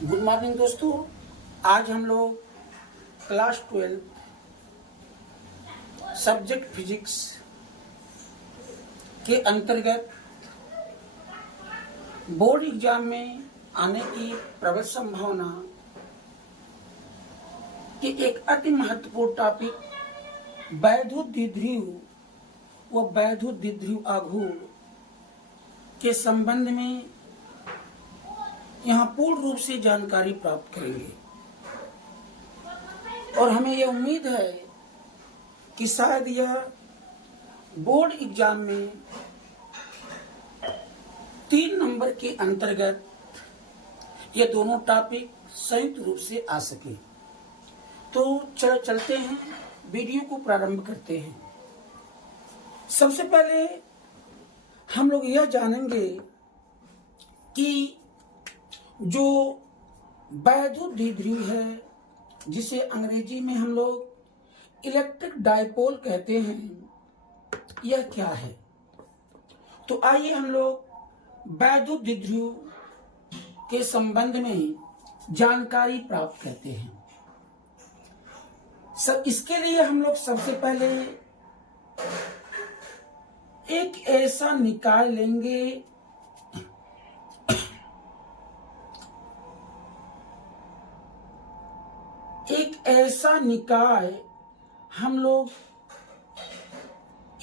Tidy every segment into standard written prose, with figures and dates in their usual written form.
Good morning दोस्तों। आज हम लोग क्लास 12 सब्जेक्ट फिजिक्स के अंतर्गत बोर्ड एग्जाम में आने की प्रबल संभावना के एक अति महत्वपूर्ण टॉपिक वैद्युत द्विध्रुव व वैद्युत द्विध्रुव आघूर्ण के संबंध में यहाँ पूर्ण रूप से जानकारी प्राप्त करेंगे और हमें यह उम्मीद है कि शायद यह बोर्ड एग्जाम में 3 नंबर के अंतर्गत ये दोनों टॉपिक संयुक्त रूप से आ सके। तो चलते हैं, वीडियो को प्रारंभ करते हैं। सबसे पहले हम लोग यह जानेंगे कि जो वैद्युत द्विध्रुव है, जिसे अंग्रेजी में हम लोग इलेक्ट्रिक डायपोल कहते हैं, यह क्या है। तो आइए हम लोग वैद्युत द्विध्रुव के संबंध में जानकारी प्राप्त करते हैं। इसके लिए हम लोग सबसे पहले एक ऐसा निकाय लेंगे हम लोग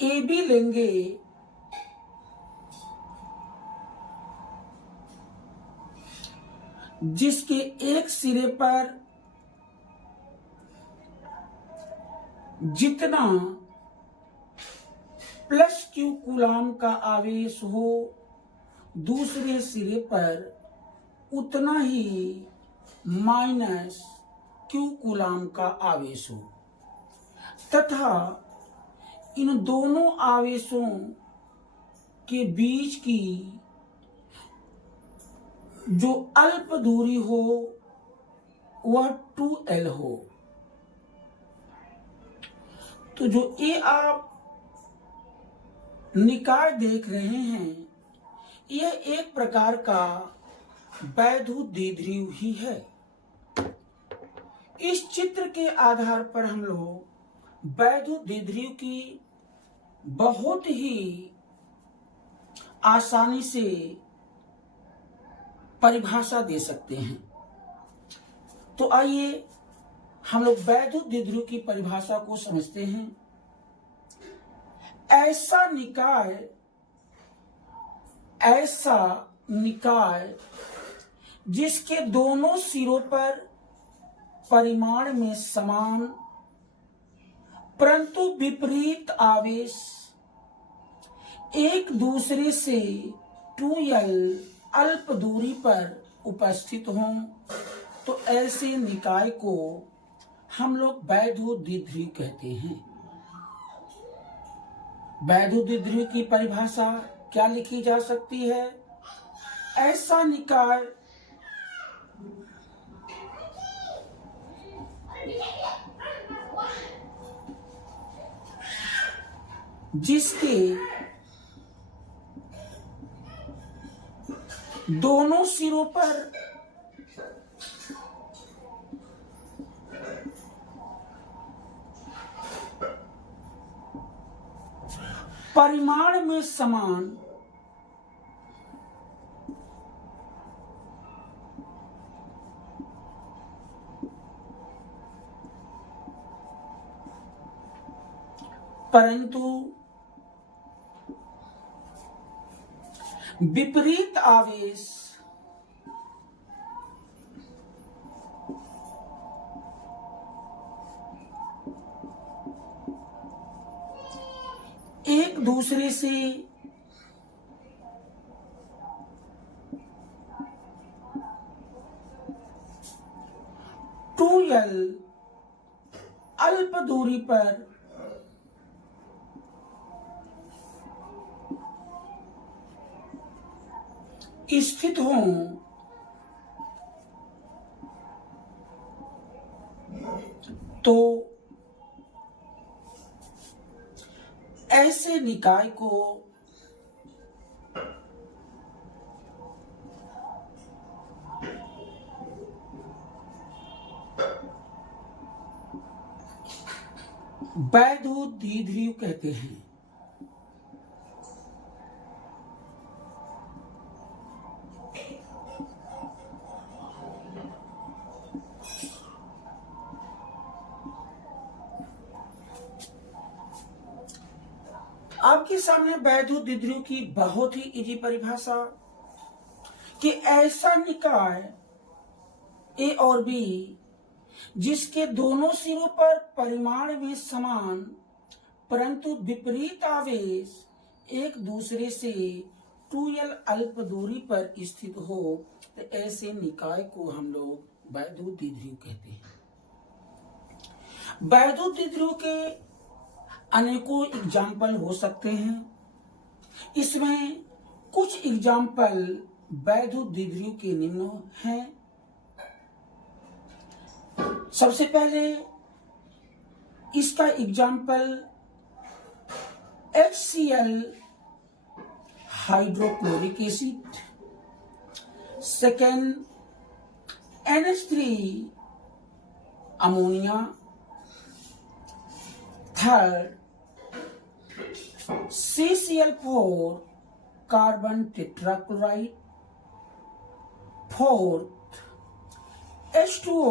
ए बी लेंगे, जिसके एक सिरे पर जितना प्लस क्यू कूलाम का आवेश हो, दूसरे सिरे पर उतना ही माइनस क्यू कूलाम का आवेश हो, तथा इन दोनों आवेशों के बीच की जो अल्प दूरी हो वह 2L हो। तो जो ये आप निकाय देख रहे हैं, यह एक प्रकार का वैद्युत द्विध्रुव ही है। इस चित्र के आधार पर हम लोग वैद्युत द्विध्रुव की बहुत ही आसानी से परिभाषा दे सकते हैं। तो आइए हम लोग वैद्युत द्विध्रुव की परिभाषा को समझते हैं। ऐसा निकाय जिसके दोनों सिरों पर परिमाण में समान परंतु विपरीत आवेश एक दूसरे से 2L अल्प दूरी पर उपस्थित हों, तो ऐसे निकाय को हम लोग वैद्युत द्विध्रुव कहते हैं। वैद्युत द्विध्रुव की परिभाषा क्या लिखी जा सकती है? ऐसा निकाय जिसके दोनों सिरों पर परिमाण में समान परंतु विपरीत आवेश एक दूसरे से टू एल अल्प दूरी पर स्थित हों, तो ऐसे निकाय को वैद्युत द्विध्रुव कहते हैं। आपके सामने वैद्युत द्विध्रुव की बहुत ही इजी परिभाषा कि ऐसा निकाय ए और बी जिसके दोनों सिरों पर परिमाण में समान परंतु विपरीत आवेश एक दूसरे से 2l अल्प दूरी पर स्थित हो, तो ऐसे निकाय को हम लोग वैद्युत द्विध्रुव कहते हैं। वैद्युत द्विध्रुव के अनेकों एग्जाम्पल हो सकते हैं। इसमें कुछ एग्जाम्पल वैद्युत द्विध्रुव के निम्न हैं। सबसे पहले इसका example HCl hydrochloric acid, second NH3 ammonia, third CCl4 carbon tetrachloride, fourth H2O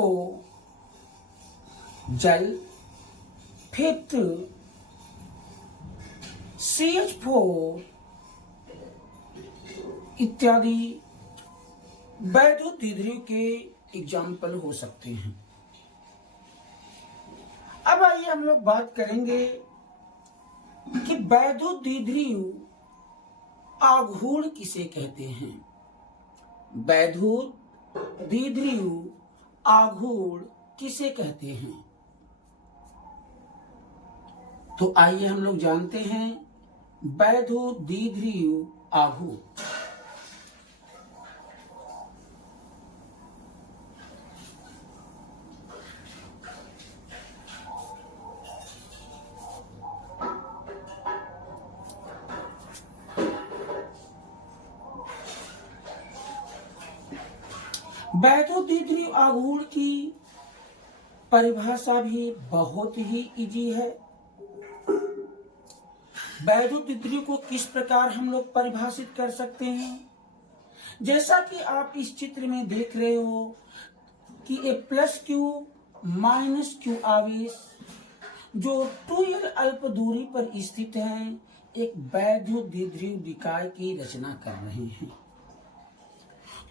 जल, फिफ्थ CH4 इत्यादि वैद्युत द्विध्रुव के एग्जाम्पल हो सकते हैं। अब आइए हम लोग बात करेंगे कि वैद्युत द्विध्रुव आघूर्ण किसे कहते हैं। वैद्युत द्विध्रुव आघूर्ण किसे कहते हैं, तो आइए हम लोग जानते हैं वैद्युत द्विध्रुव आघूर्ण। वैद्युत द्विध्रुव आघूर्ण की परिभाषा भी बहुत ही इजी है। वैद्युत द्विध्रुव को किस प्रकार हम लोग परिभाषित कर सकते हैं, जैसा कि आप इस चित्र में देख रहे हो कि एक +q -q आवेश जो 2l अल्प दूरी पर स्थित है एक वैद्युत द्विध्रुव निकाय की रचना कर रहे हैं।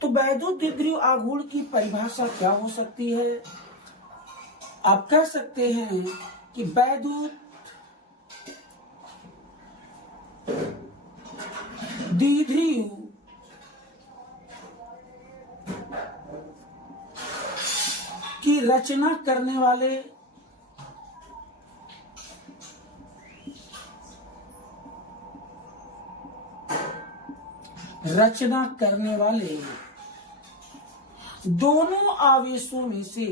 तो वैद्युत द्विध्रुव आघूर्ण की परिभाषा क्या हो सकती है। आप कह सकते हैं कि वैद्युत द्विध्रुव की रचना करने वाले दोनों आवेशों में से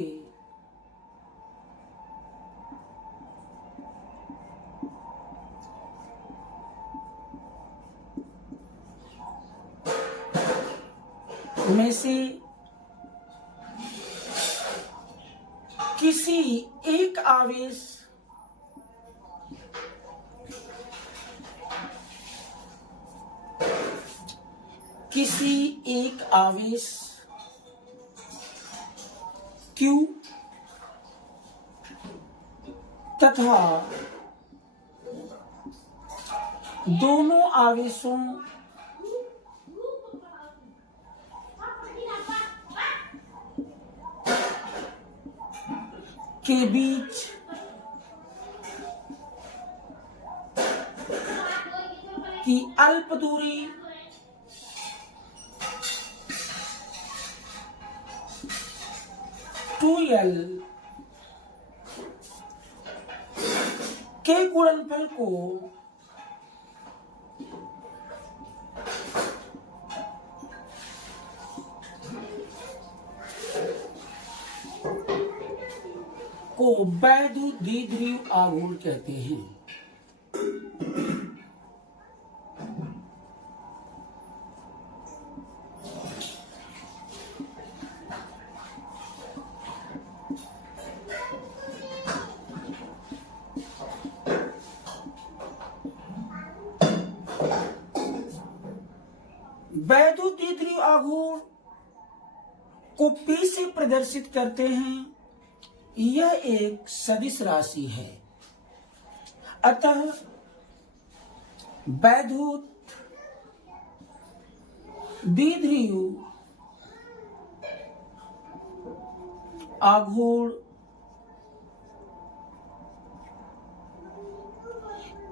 किसी एक आवेश Q तथा दोनों आवेशों के बीच की अल्प दूरी l के गुणनफल को वैद्युत द्विध्रुव आघूर्ण कहते हैं। आघूर्ण को P से प्रदर्शित करते हैं, यह एक सदिश राशि है। अतः वैद्युत द्विध्रुव आघूर्ण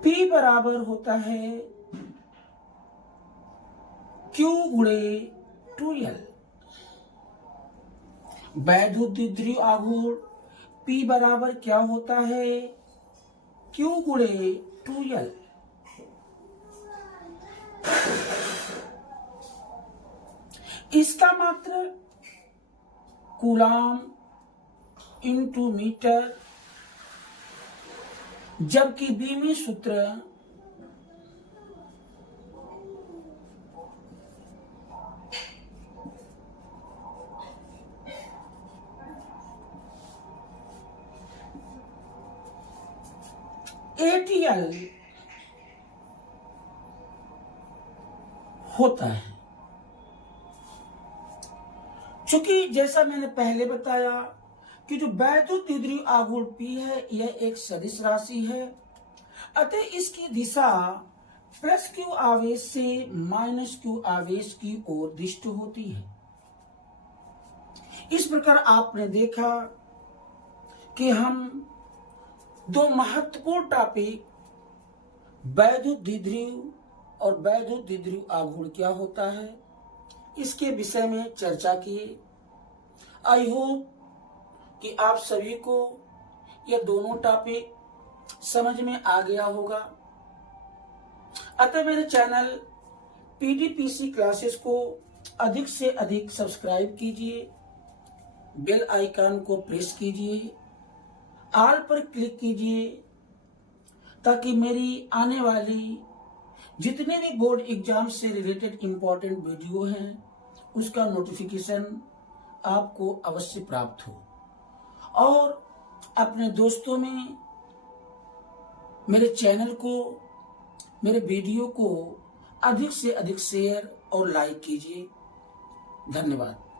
P बराबर होता है Q गुणे 2L। वैद्युत द्विध्रुव आघूर्ण P बराबर क्या होता है? Q गुणे 2L। इसका मात्र कूलाम इंटू मीटर, जबकि बीमी सूत्र ATL होता है। चूंकि जैसा मैंने पहले बताया कि जो वैद्युत द्विध्रुव आघूर्ण P है यह एक सदिश राशि है, अतः इसकी दिशा प्लस Q आवेश से माइनस Q आवेश की ओर दिष्ट होती है। इस प्रकार आपने देखा कि हम दो महत्वपूर्ण टॉपिक वैद्युत द्विध्रुव और वैद्युत द्विध्रुव आघूर्ण क्या होता है इसके विषय में चर्चा किए। आई होप कि आप सभी को यह दोनों टॉपिक समझ में आ गया होगा। अतः मेरे चैनल पीडीपीसी क्लासेस को अधिक से अधिक सब्सक्राइब कीजिए, बेल आइकन को प्रेस कीजिए, ऑल पर क्लिक कीजिए, ताकि मेरी आने वाली जितने भी बोर्ड एग्जाम से रिलेटेड इंपॉर्टेंट वीडियो हैं उसका नोटिफिकेशन आपको अवश्य प्राप्त हो। और अपने दोस्तों में मेरे चैनल को, मेरे वीडियो को अधिक से अधिक शेयर और लाइक कीजिए। धन्यवाद।